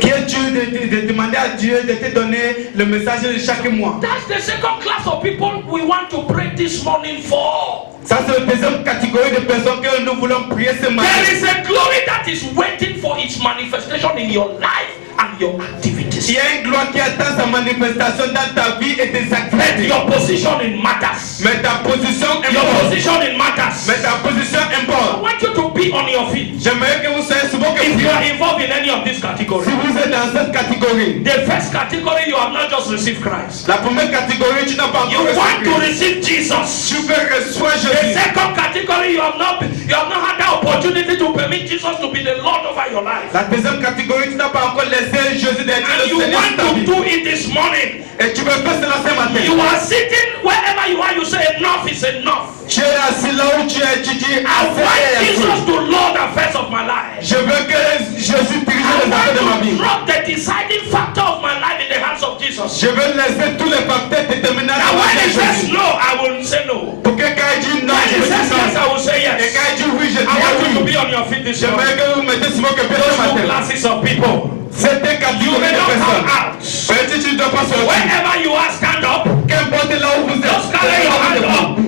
Qui est Dieu de demander à Dieu de te donner le message de chaque mois? That's the second class of people we want to pray this morning for. Ça, c'est la deuxième catégorie de personnes que nous voulons prier ce matin. There is a glory that is waiting for its manifestation in your life and your activities. Il y a une gloire qui attend sa manifestation dans ta vie et tes But activités. your position in matters. Mais ta position Your importe. position in matters. Mais ta position I importe. want you to be on your feet. J'aimerais que vous soyez souvent que If you vous are involved in any of these categories, si vous êtes dans cette catégorie. the first category you have not just received Christ. La première catégorie, tu n'as pas You encore want to reçu. receive Jesus. Tu veux recevoir The Jésus. second category you have not had the opportunity to permit Jesus to be the Lord over your life. La deuxième catégorie, tu n'as pas encore laissé Jésus d'être And le you Seigneur de want ta to vie. do it this morning. Et tu veux faire cela ce matin. You are sitting wherever you are, you say enough is enough. Tu es assis là où tu es, tu dis I assez want est assez. Jesus to Lord the affairs of my life. Je veux que Jésus dirige I les affaires de ma want to vie. drop the deciding factor of my life in the hands of Jesus. Je veux laisser tous les facteurs déterminants Now dans when la he vie de says Jésus. no, I will say no. Pour que quand il dit non, When je he dis says yes, I non. will say Et yes. quand il dit oui, je I dis want you to oui. be on your feet this J'aimerais morning. que vous mettez sur mon cœur ce Those two matin. classes of people. C'était You catégorie may de not come personnes. out. Mais si tu ne dois pas sortir, Wherever you are, stand up. qu'importe là où vous êtes, Just carry your hand up.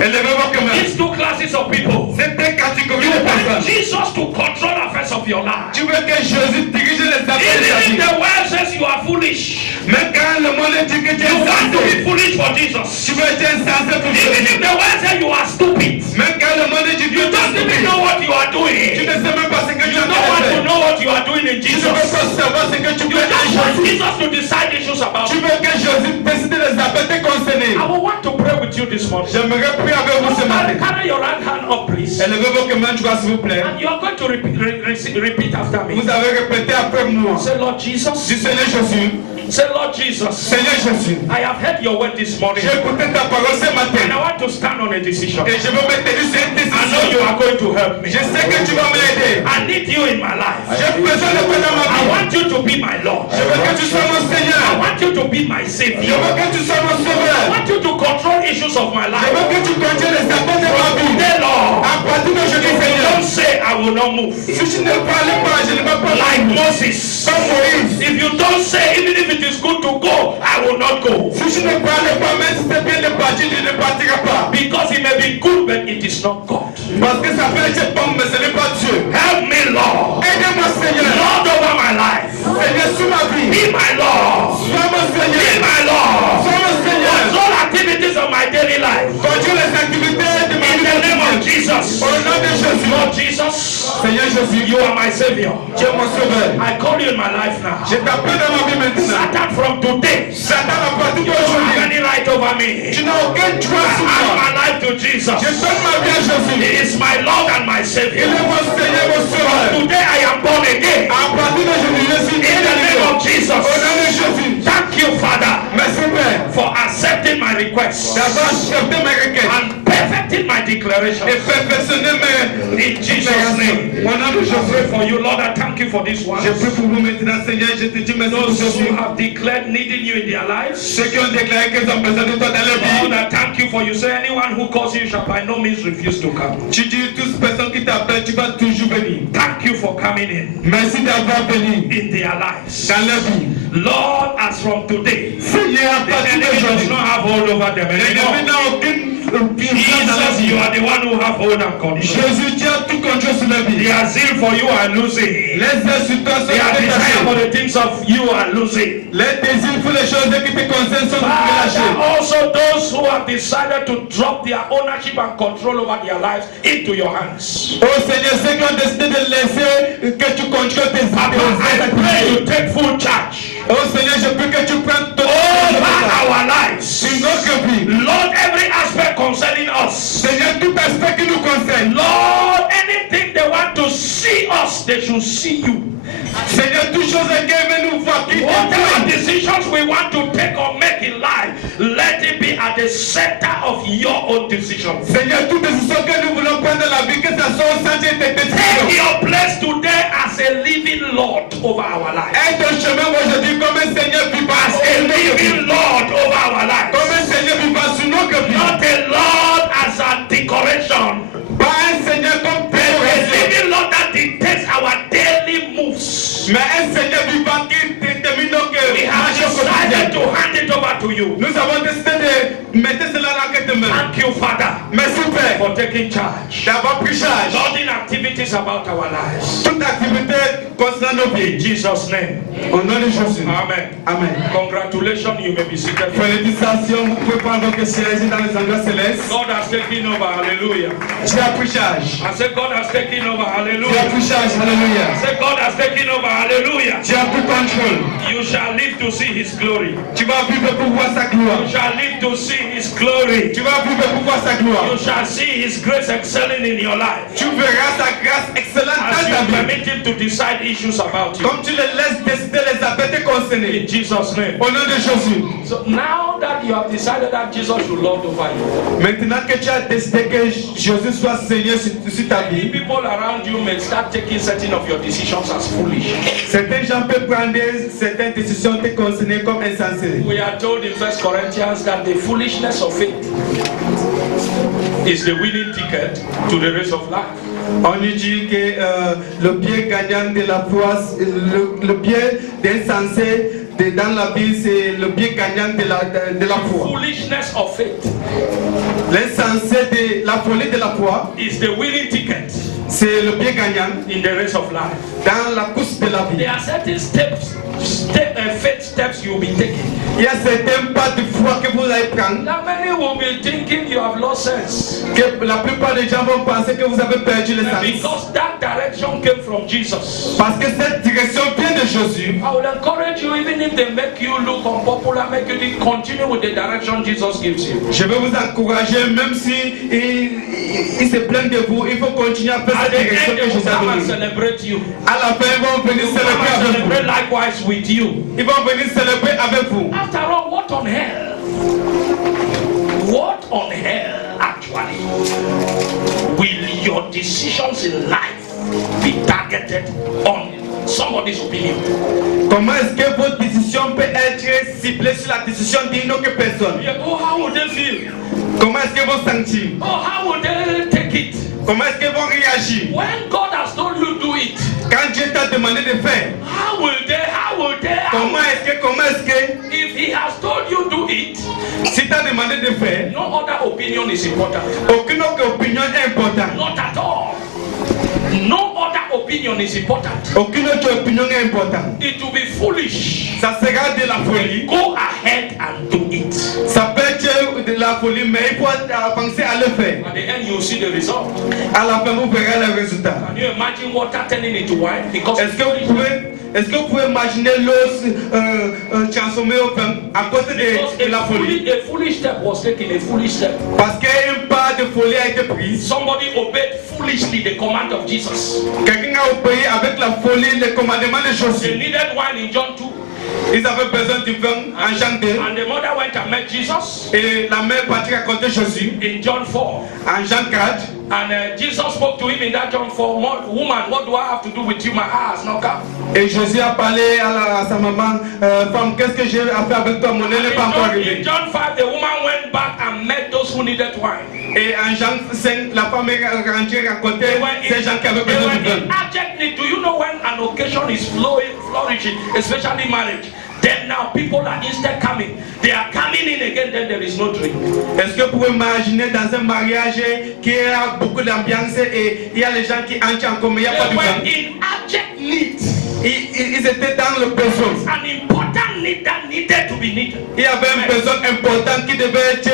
élevez vos mains. These two classes of people. C'était catégorie You de want personnes. Jesus to control the affairs of your life. Tu veux que Jésus dirige les affaires de ta Even if vie. the world says you are foolish, Mais quand le monde dit que tu es you want to be insensé, foolish for Jesus. tu veux être insensé pour Even Jésus. if the world says you are stupid, Mais quand le monde dit que tu you es don't even stupide, know what you are tu doing. ne sais même pas ce que tu You as don't want to fait. know what you are doing in Tu ne Jesus. veux pas savoir ce que tu You fais just en want Jésus. Jesus to decide issues about Tu you. veux que Jésus décide les affaires te concernées. I will want to pray with you this morning. J'aimerais prier avec vous ce matin. Carry your right hand up, please. Élevez vos mains, s'il vous plaît. And you are going to repeat after me. Vous avez répété après moi. Say, Lord Jesus. Du Seigneur Jésus. Say, Lord Jesus. Seigneur Jésus. I have heard your word this morning. J'ai écouté ta parole ce And I matin. want to stand on a decision. Et je veux me tenir sur une I know you décision. are going to help me. Je sais que tu vas m'aider. I need you in my life. J'ai besoin de toi dans ma I vie. want you to be my Lord. Je veux que tu sois mon I Seigneur. want you to be my Je Savior. veux que tu sois mon I sauveur. want you to control issues of my Je veux life. que tu contiennes les affaires de ma vie. Today, Lord, À partir d'aujourd'hui, if you Seigneur. don't say I will not move. Si tu ne parles pas, je ne vais pas Like parler. Moses. Comme Moïse. If you don't say, even if it is good to go, I will not go. Si tu ne parles pas, même si c'est bien de partir, je ne partirai pas. Because it may be good, but it is not God. Parce que ça peut être bon, mais ce n'est pas Dieu. Help me, Lord. Aide-moi, Seigneur. Lord over my life. Seigneur, sur ma vie. Be my Lord. Sois mon Be Seigneur. my Lord. Sois mon Seigneur. Control activities of my daily life. Contrôle les activités de ma In vie. the name of Jesus. Au nom de Jésus. Lord Jesus, Seigneur Jésus, you are my Savior. tu es mon sauveur. I call you in my life now. Je t'appelle dans ma vie maintenant. Satan, from today, Satan, à partir you don't have d'aujourd'hui, any right over me. tu n'as aucun droit I sur hand moi. my life to Jesus. Je donne ma vie à Jésus. He is my Lord and my Il Savior. est mon Seigneur, mon sauveur. Today I am born again. À partir d'aujourd'hui, je suis In the name of Au Jesus. nom de Jésus. Thank you, Father, Merci Père for accepting my request d'avoir accepté mes requêtes and perfecting my declaration. et perfectionné mes In Jesus' name. Au nom de I pray Jésus. for you, Lord. I thank you for this one. Je prie pour vous maintenant, Seigneur. Je te dis merci pour Those Jésus. who have declared needing you in their lives. Ceux qui ont déclaré qu'ils ont besoin de toi dans leur Lord, vie. I thank you for you. Say anyone who calls you shall by no means refuse to come. Tu dis toutes personnes qui t'appellent, tu vas toujours venir. Thank you for coming in Merci d'avoir venu in their lives. dans leur vie. Lord, as from today, Seigneur, à the partir enemy does d'aujourd'hui, not have hold over them l'ennemi anymore. n'a aucune puissance dans leur Jesus, vie. you are the one who have hold and control. Jésus, tu as tout contrôle sur leur vie. Their zeal for you are losing. Les ailes sur toi sont Their desire for détachées. the things of you are losing. Les désirs pour les choses qui te concernent sont Father, relâchés. also those who have decided to drop their ownership and control over their lives into your hands. Oh Seigneur, ceux qui ont décidé de laisser que tu contrôles tes Papa, I pray you take full charge Oh Seigneur, je prie que tu prennes ton over our lives. une autre vie. Lord, every aspect concerning us. Seigneur, tout aspect qui nous concerne. Lord, anything they want to see us, they should see you. Seigneur, toutes choses qu'elle veut nous voir qui Whatever te decisions we want to take or make in life, let it be at the center of your own decisions. Seigneur, toute décision que nous voulons prendre dans la vie, que ça soit au centre de tes Take décisions. your place today as a living Lord over our lives. Aide ton chemin aujourd'hui comme un Seigneur vivant. As a living Lord over our lives. Comme un Seigneur vivant sur nos vies. Not a Lord as a decoration. Pas un Seigneur comme But a décoration. living Lord that dictates our daily moves. Mais un Seigneur vivant qui détermine nos cœurs. We have decided to hand it over to you. Nous avons décidé de mettre cela dans tes mains. Thank you, Father, Merci Père for taking charge. d'avoir pris charge. Lord, in activities about our lives. Toute activité concernant nos In vies. Jesus' name. Au nom de Jésus. Amen. Amen. Congratulations, you may be seated. Félicitations, vous pouvez prendre votre siège dans les endroits célestes. God has taken over. Hallelujah. Tu as pris charge. I said, God has taken over. Tu as Hallelujah. pris charge. Alléluia. I said, God has taken over. Hallelujah. Tu as pris contrôle. You shall live to see His glory. Tu vas vivre pour voir sa gloire. You shall live to see His glory. Tu vas vivre pour voir sa gloire. You shall see His grace excelling in your life. Tu verras sa grâce excellente As dans you ta vie. permit Him to decide issues about you. Comme tu le laisses décider les affaires te In concerner. Jesus' name. Au nom de Jésus. So now that you have decided that Jesus should lord over you, Maintenant que tu as décidé que Jésus soit Seigneur sur ta many vie, people around you may start taking certain of your decisions as foolish. certains gens peuvent prendre certaines décisions te concerner comme insensées. We are told in 1 Corinthians that the foolishness of faith is the winning ticket to the race of life. On nous dit que le biais gagnant de la foi, le biais d'insensé dans la vie, c'est le biais gagnant de la foi. Foolishness of faith L'insensé de la folie de la foi, is the winning ticket c'est le biais gagnant in the race of life. dans la course de la vie. There are certain faith steps you will be taking. Il y a certains pas de foi que vous allez prendre, Now many will be thinking you have lost sense que la plupart des gens vont penser que vous avez perdu le sens. because that direction came from Jesus. Parce que cette direction vient de Jésus. I will encourage you, even if they make you look unpopular, make you continue with the direction Jesus gives you. Je vais vous encourager, même si ils se plaignent de vous, il faut continuer à faire At cette the direction end, que they will Jésus a come and donnée. celebrate you. À la fin, ils vont venir They will come célébrer and avec celebrate vous. likewise with you. Ils vont venir célébrer avec vous. After all, what on hell? What on hell, actually, will your decisions in life be targeted on somebody's opinion? Comment est-ce que votre décision peut être ciblée sur la décision d'une autre personne? Yeah, oh, how would they feel? Comment est-ce qu'ils vont sentir? Oh, how would they take it? Comment est-ce qu'ils vont réagir? When God has told you do it, Quand Dieu t'a demandé de faire, how will they? comment est-ce que, If He has told you do it, si t'as demandé de faire, no other opinion is important. aucune autre opinion est importante. Not at all. No other opinion opinion is important. Aucune autre opinion est importante. It will be foolish. Ça sera de la folie. Go ahead and do it. Ça peut être de la folie, mais il faut penser à le faire. At the end, you will see the result. À la fin, vous verrez le résultat. Can you imagine water turning into wine? Because Est-ce que vous pouvez imaginer l'eau transformée au vin à cause de la folie? A foolish step was taken, a foolish step. Parce qu'un pas de folie a été pris. Somebody obeyed foolishly the command of Jesus. Quelqu'un a obéi avec la folie le commandement de They Jésus. needed wine in John 2. Ils avaient besoin du vin en Jean 2. And the mother went and met Jesus Et la mère partit raconter Jésus in John 4. en Jean 4. And Jesus spoke to him in that John 4. Woman, what do I have to do with you? My eye has not come. Et Jésus a parlé à sa maman, femme, qu'est-ce que j'ai à faire avec toi? Mon nez n'est pas encore In arrivé. John 5, the woman went back and met those who needed wine. Et en Jean 5, la femme est rentrée raconter ces gens qui avaient They besoin were du vin. in abject need. Do you know when an occasion is flourishing, especially marriage? Then now people are instead coming. They are coming in again, then there is no drink. Est-ce que vous pouvez imaginer dans un mariage qui a beaucoup d'ambiance et il y a les gens qui entrent en commun, il n'y a pas They de were vin. in abject need. Ils étaient dans le besoin. An important need that needed to be needed. Il y avait un besoin important qui devait être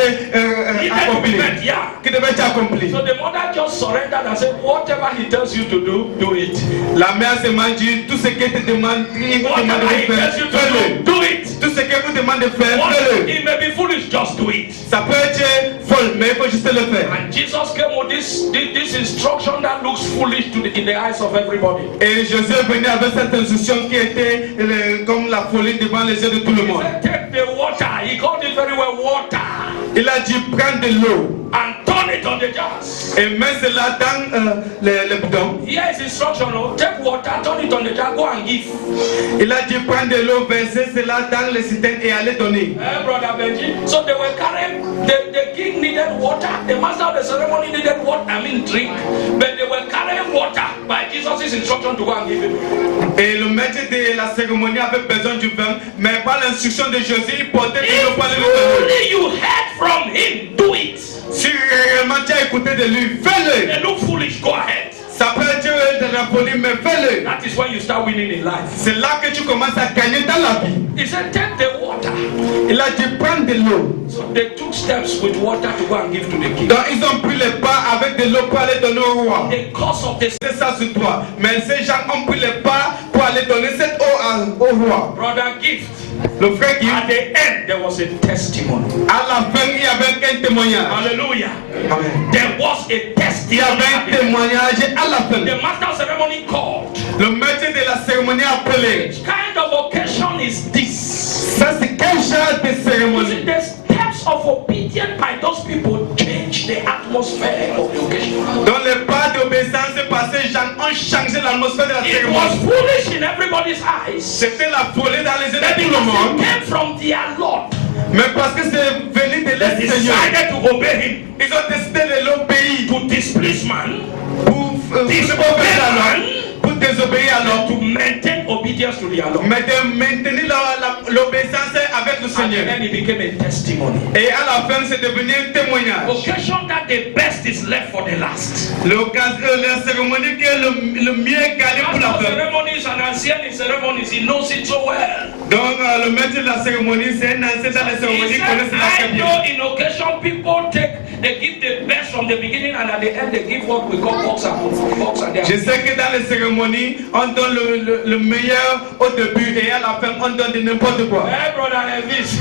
accompli. Yeah. Qui devait être accompli. So the mother just surrendered and said, whatever he tells you to do it. La mère se m'a dit, tout ce qu'il te demande, il vous demande Whatever he de faire, tells you to fais-le. do it. Tout ce qu'il vous demande de faire, What, fais-le. it may be foolish, just do it. Ça peut être folle, mais il faut juste le faire. And Jesus came with this instruction that looks foolish in the eyes of everybody. Et Jésus est venu avec cette instruction qui était comme la folie devant les yeux de tout le He monde. said, take the water. He called it very well water. Il a dit, prends de l'eau And turn it on the jars. et mets cela dans les bidons. Here is instruction. Oh, take water, turn it on the jar, go and give. Il a dit, prends de l'eau, verser cela dans les citernes et aller donner. Brother Benji. So they were carrying, the king needed water, the master of the ceremony needed water, drink, but they were carrying water by Jesus' instruction to go and give it. Et le maître de la cérémonie avait besoin du vin, mais par l'instruction de Jésus, il portait de l'eau pour aller le donner. If you heard from him, do it. Si réellement tu as écouté de lui, fais-le. They look foolish, go ahead. Ça peut être de la folie, mais fais-le. That is when you start winning in life. C'est là que tu commences à gagner dans la vie. He said, take the water. Il a dit, prends de l'eau. So they took steps with water to go and give to the king. Donc ils ont pris les pas avec de l'eau pour aller donner au roi. The cause of this, C'est ça sur toi. Mais ces gens ont pris les pas pour aller donner cette eau au roi. brother, gift. Le frère qui, At the end, there was a testimony. à la fin, il y avait un témoignage. Hallelujah. Amen. There was a Il y testimony. avait un témoignage à la fin. The master of ceremony called. Le maître de la cérémonie a appelé. Which kind of occasion is this? Ça, c'est quel genre de You see, cérémonie? the steps of obedience by those people change the atmosphere of the occasion. Dans les pas d'obéissance passés, les gens ont changé l'atmosphère de la It cérémonie. was foolish in everybody's eyes. C'était la folie dans les yeux But de tout le because monde. it came from their Lord, Mais parce que c'est venu de they leur Seigneur, decided to obey him. ils ont décidé de l'obéir To displease man, pour désobéir à l'homme, pour désobéir à and l'homme, to maintain obedience to their Lord. mais de maintenir l'obéissance avec le And Seigneur. then it became a testimony. Et à la fin, c'est devenu un témoignage. Occasion that the best is left for the last. La cérémonie qui est le mieux gardé pour la Master of fin. ceremonies and ancient in ceremonies, he knows it so well. Donc, le maître de la cérémonie, c'est un ancien dans les He cérémonies, said, connaît cela très I bien. know in occasion people they give the best from the beginning and at the end they give what we call box and Je sais que dans les cérémonies, on donne le meilleur au début et à la fin, on donne de n'importe quoi. Hey brother Elvis,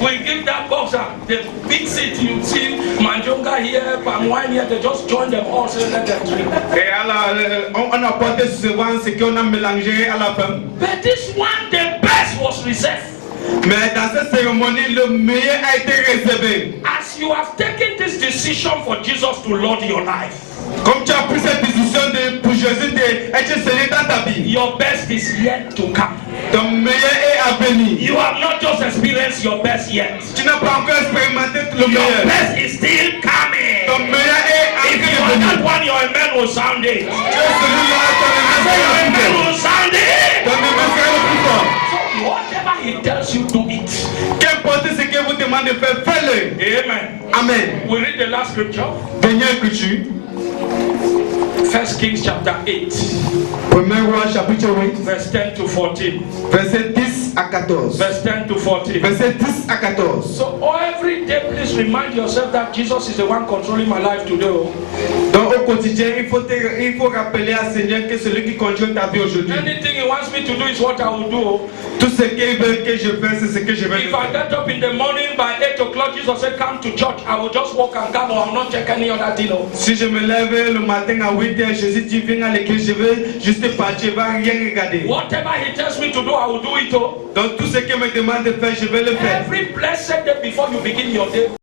we give that boxer the big seat. You see Manjonga here, palm wine here, they just join them all, so let them drink. Et on apporte souvent ce qu'on a mélangé à la fin. But this one, the best was reserved. Mais dans cette cérémonie, le meilleur a été réservé. As you have taken this decision for Jesus to Lord your life, Comme tu as pris cette décision pour Jésus d'être Seigneur dans ta vie, your best is yet to come. ton meilleur est à venir. You have not just experienced your best yet. Tu n'as pas encore expérimenté le Your meilleur. best is still coming. Ton meilleur est en If train you de are that venir. one, your amen will sound it. Tu es celui-là, ton Your amen amen will sound it. Ton amen sera le plus fort. So whatever he tells you, do it. Qu'importe ce que vous demandez de faire, fais-le. Amen. Amen. We read the last scripture. Dernière écriture. 1 Kings chapter 8, Premier roi chapitre 8, verse 10 to 14. verset 10 à 14. Verse 10 to 14. Verset 10 à 14. So every day, please remind yourself that Jesus is the one controlling my life today. Donc au quotidien, il faut rappeler à Seigneur que celui qui contrôle ta vie aujourd'hui. Anything He wants me to do is what I will do. Tout ce qu'il veut que je fasse, c'est ce que je vais If I get up in the morning by 8 o'clock, Jesus said, "Come to church." I will just walk and come, or I'm not check any other thing. Si je me lève le matin à 8h, Jésus dit viens à l'église, je vais juste partir, je vais rien regarder. Whatever He tells me to do, I will do it. Donc tout ce qu'il me demande de faire, je vais le faire. Every blessed day before you begin your day.